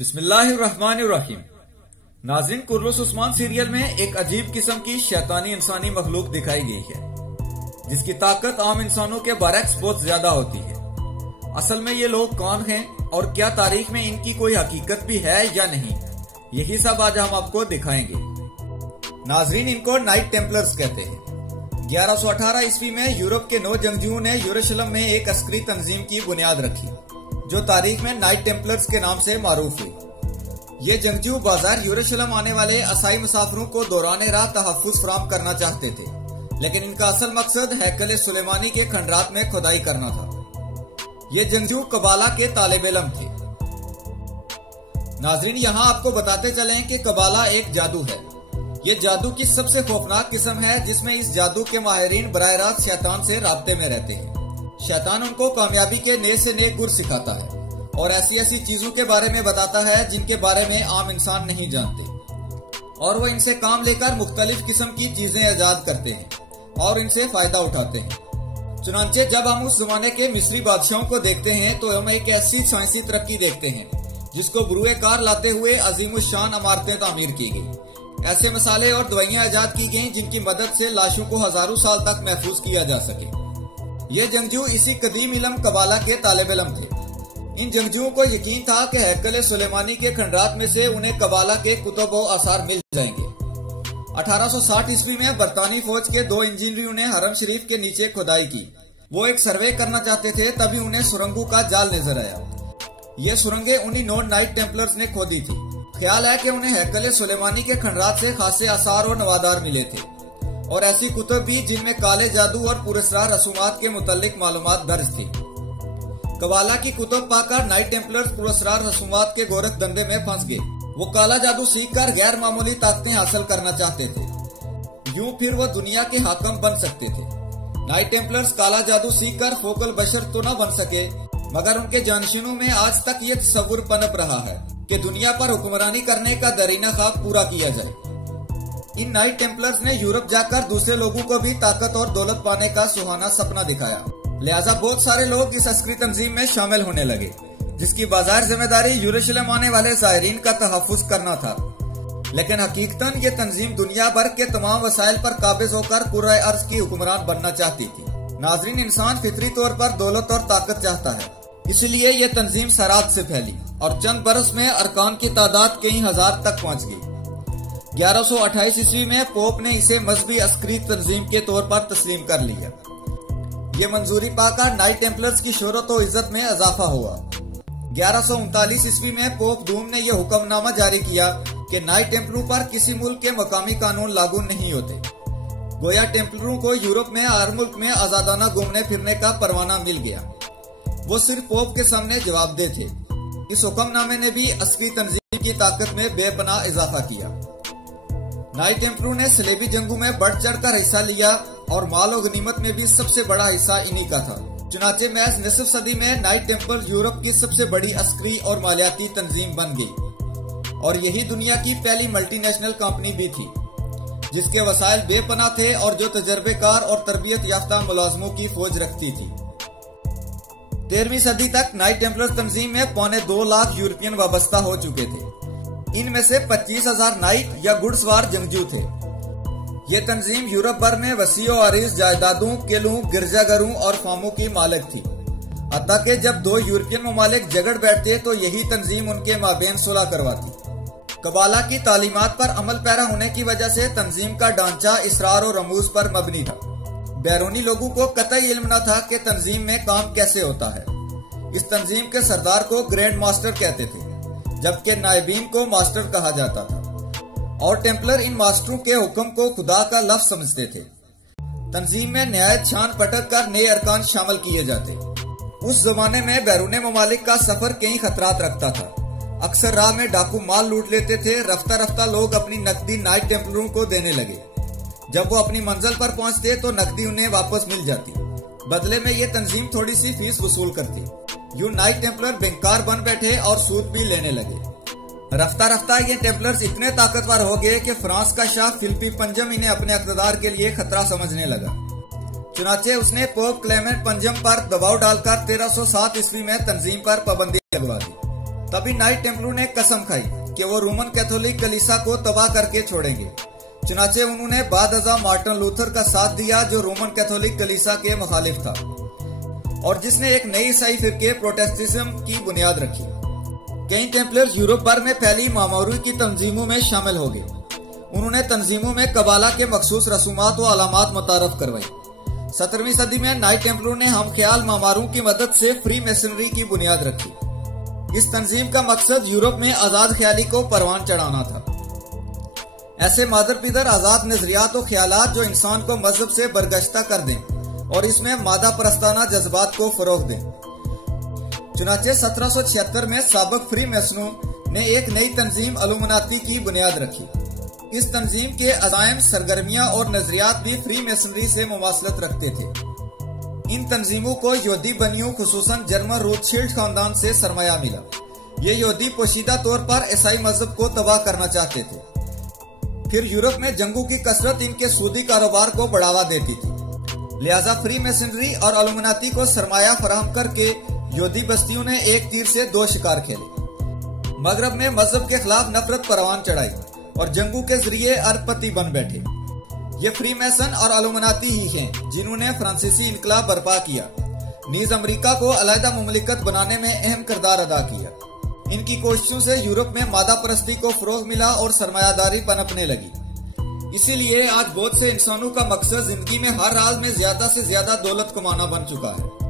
बिस्मिल्लाहिर्रहमानिर्रहीम। नाज़रीन, कुर्रुस उस्मान सीरियल में एक अजीब किस्म की शैतानी इंसानी मखलूक दिखाई गई है जिसकी ताकत आम इंसानों के बरक्स बहुत ज्यादा होती है। असल में ये लोग कौन हैं और क्या तारीख में इनकी कोई हकीकत भी है या नहीं, यही सब आज हम आपको दिखाएंगे। नाज़रीन, इनको नाइट टेम्पलर्स कहते हैं। 1118 ईस्वी में यूरोप के 9 जंगजुओं ने यरूशलेम में एक अस्करी तंजीम की बुनियाद रखी जो तारीख में नाइट टेम्पलर्स के नाम से मारूफ हुई। ये जंगजू बाजार यरूशलेम आने वाले असाई मुसाफिरों को दौरान राह तहफ्फुज़ फराहम करना चाहते थे, लेकिन इनका असल मकसद हैकल सुलेमानी के खंडरात में खुदाई करना था। ये जंगजू कबाला के तालिब इल्म थे। नाज़रीन, यहाँ आपको बताते चलें कि कबाला एक जादू है। ये जादू की सबसे खौफनाक किस्म है जिसमें इस जादू के माहिरीन बराह रास्त शैतान से राब्ते में रहते हैं। शैतान उनको कामयाबी के नेक से नेक गुर सिखाता है और ऐसी ऐसी चीजों के बारे में बताता है जिनके बारे में आम इंसान नहीं जानते, और वो इनसे काम लेकर मुख्तलिफ किस्म की चीजें ईजाद करते हैं और इनसे फायदा उठाते हैं। चुनांचे जब हम उस जमाने के मिस्री बादशाहों को देखते हैं तो हम एक ऐसी साइंसी तरक्की देखते हैं जिसको बुरुए कार लाते हुए अजीमुशान इमारतें तामीर की गई। ऐसे मसाले और दवाइयां ईजाद की गई जिनकी मदद से लाशों को हजारों साल तक महफूज किया जा सके। ये जंगजू इसी कदीम इल्म कबाला के तालिब इल्म थे। इन जंगजुओं को यकीन था कि हैकल सुलेमानी के खंडरात में से उन्हें कबाला के कुतुब और आसार मिल जाएंगे। 1860 ईस्वी में बरतानी फौज के 2 इंजीनियरों ने हरम शरीफ के नीचे खुदाई की। वो एक सर्वे करना चाहते थे, तभी उन्हें सुरंगों का जाल नजर आया। ये सुरंगें उन्हीं 9 नाइट टेम्पलर्स ने खोदी थी। ख्याल है कि उन्हें हैकल सुलेमानी के खंडरात से खासे आसार और नवादार मिले थे और ऐसी कुतुब भी जिनमें काले जादू और पुरस्कार रसूमात के मुतालिक मालूमात दर्ज थी। कबाला की कुतुब पाकर नाइट टेम्पलर्स पुरस्कार रसूमात के गोरख धंधे में फंस गए। वो काला जादू सीखकर गैर मामूली ताकतें हासिल करना चाहते थे, यूं फिर वो दुनिया के हाकम बन सकते थे। नाइट टेम्पलर्स काला जादू सीखकर फोकल बशर तो न बन सके, मगर उनके जानशीनों में आज तक ये तस्वुर पनप रहा है कि दुनिया पर हुक्मरानी करने का दरीना ख्वाब पूरा किया जाए। इन नाइट टेम्पलर्स ने यूरोप जाकर दूसरे लोगों को भी ताकत और दौलत पाने का सुहाना सपना दिखाया, लिहाजा बहुत सारे लोग इस अस्करी तंजीम में शामिल होने लगे जिसकी बाजार जिम्मेदारी यरूशलेम आने वाले ज़ायरीन का तहफ्फुज़ करना था। लेकिन हकीकतन ये तंजीम दुनिया भर के तमाम वसाइल पर काबिज होकर कुर्रा अर्ज की हुक्मरान बनना चाहती थी। नाज़रीन, इंसान फितरी तौर पर दौलत और ताकत चाहता है, इसलिए ये तंजीम सरात से फैली और चंद बरस में अरकान की तादाद कई हजार तक पहुँच गई। 1128 ईस्वी में पोप ने इसे मजहबी अस्करी तंजीम के तौर पर तस्लीम कर लिया। ये मंजूरी पाकर नाइट टेम्पलर्स की शोहरत और इज्जत में इजाफा हुआ। 1139 ईस्वी में पोप दूम ने यह हुक्मनामा जारी किया कि नाइट टेम्पलरों पर किसी मुल्क के मकामी कानून लागू नहीं होते। गोया टेम्पलरों को यूरोप में हर मुल्क में आजादाना घूमने फिरने का परवाना मिल गया। वो सिर्फ पोप के सामने जवाबदेह थे। इस हुक्मनामे ने भी अस्करी तंजीम की ताकत में बेपनाह इजाफा किया। नाइट टेम्पलरों ने सलेबी जंगों में बढ़ चढ़कर हिस्सा लिया और माल और गनीमत में भी सबसे बड़ा हिस्सा इन्हीं का था। चुनाचे महज निसफ सदी में नाइट टेम्पल यूरोप की सबसे बड़ी अस्करी और मालियाती तंजीम बन गई और यही दुनिया की पहली मल्टीनेशनल कंपनी भी थी जिसके वसाइल बेपनाह थे और जो तजर्बेकार और तरबियत याफ्ता मुलाजमों की फौज रखती थी। 13वीं सदी तक नाइट टेम्पलर तंजीम में 2.25 लाख यूरोपियन वाबस्ता हो चुके थे। इनमें से 25,000 नाइट या घुड़सवार जंगजू थे। ये तंजीम यूरोप भर में वसी और अरीज जायदादों, किलों, गिरजाघरों और फार्मों की मालिक थी। हत्ता कि जब 2 यूरोपियन ममालिक झगड़ बैठते तो यही तंजीम उनके माबेन सुलह करवाती। कबाला की तालीमात पर अमल पैरा होने की वजह से तंजीम का ढांचा इसरार और रमूज पर मबनी था। बैरूनी लोगों को कतई इल्म न था कि तंजीम में काम कैसे होता है। इस तंजीम के सरदार को ग्रैंड मास्टर कहते थे, जबकि नायबीन को मास्टर कहा जाता था और टेम्पलर इन मास्टरों के हुक्म को खुदा का लफ्ज समझते थे। तंजीम में नहायत छान पटक कर नए अरकान शामिल किए जाते। उस जमाने में बैरून ममालिक का सफर कई खतरात रखता था। अक्सर राह में डाकू माल लूट लेते थे। रफ्ता रफ्ता लोग अपनी नकदी नाइट टेम्पलरों को देने लगे। जब वो अपनी मंजिल पर पहुंचते तो नकदी उन्हें वापस मिल जाती। बदले में ये तंजीम थोड़ी सी फीस वसूल करती। यूं नाइट टेम्पलर बेकार बन बैठे और सूद भी लेने लगे। रफ्ता रफ्ता ये टेम्पलर्स इतने ताकतवर हो गए कि फ्रांस का शाह फिलिपी पंजम इन्हें अपने इक़्तिदार के लिए खतरा समझने लगा। चुनाचे उसने पोप क्लेमेंट पंजम पर दबाव डालकर 1307 ईस्वी में तंजीम पर पाबंदी लगवा दी। तभी नाइट टेम्पलर ने कसम खाई कि वो रोमन कैथोलिक कलीसिया को तबाह करके छोड़ेंगे। चुनाचे उन्होंने बाद अज़ा मार्टिन लूथर का साथ दिया, जो रोमन कैथोलिक कलीसिया के मुखालिफ था और जिसने एक नई ईसाई फिरके प्रोटेस्टेंटिज्म की बुनियाद रखी। कई टेम्पलर यूरोप भर में फैली मामूरी की तंजीमों में शामिल हो गए। उन्होंने तंजीमों में कबाला के मखसूस रसूमात व अलामात मुतारफ करवाई। 17वीं सदी में नाइट टेम्पलर ने हम ख्याल मामारों की मदद से फ्री मेसनरी की बुनियाद रखी। इस तंजीम का मकसद यूरोप में आजाद ख्याली को परवान चढ़ाना था। ऐसे मादर पिदर आजाद नजरियात और ख्यालात जो इंसान को मजहब से बरगश्ता कर दें और इसमें मादा परस्ताना जज्बात को फरोग दें। चुनाचे 1776 में साबक फ्री मेसनों ने एक नई तंजीम इल्यूमिनाती की बुनियाद रखी। इस तंजीम के अज़ाइम, सरगर्मियां और नजरियात भी फ्री मेसनरी से मुमासलत रखते थे। इन तंजीमों को यहूदी बनियों खुसूसन जर्मन रोथशिल्ड खानदान से सरमाया मिला। ये यहूदी पोशीदा तौर पर ईसाई मजहब को तबाह करना चाहते थे। फिर यूरोप में जंगों की कसरत इनके सूदी कारोबार को बढ़ावा देती थी। लिहाजा फ्री मेसनरी और इल्यूमिनाती को सरमाया फराहम करके यहूदी बस्तियों ने एक तीर से दो शिकार खेले। मगरब में मजहब के खिलाफ नफरत परवान चढ़ाई और जंगों के जरिए अरबपति बन बैठे। ये फ्री मेसन और इल्यूमिनाती ही हैं जिन्होंने फ्रांसीसी इनकलाब बर्पा किया, नीज अमेरिका को अलहदा मुमलिकत बनाने में अहम किरदार अदा किया। इनकी कोशिशों से यूरोप में मादा परस्ती को फरोग मिला और सरमायादारी पनपने लगी। इसीलिए आज बहुत से इंसानों का मकसद जिंदगी में हर हाल में ज्यादा से ज्यादा दौलत कमाना बन चुका है।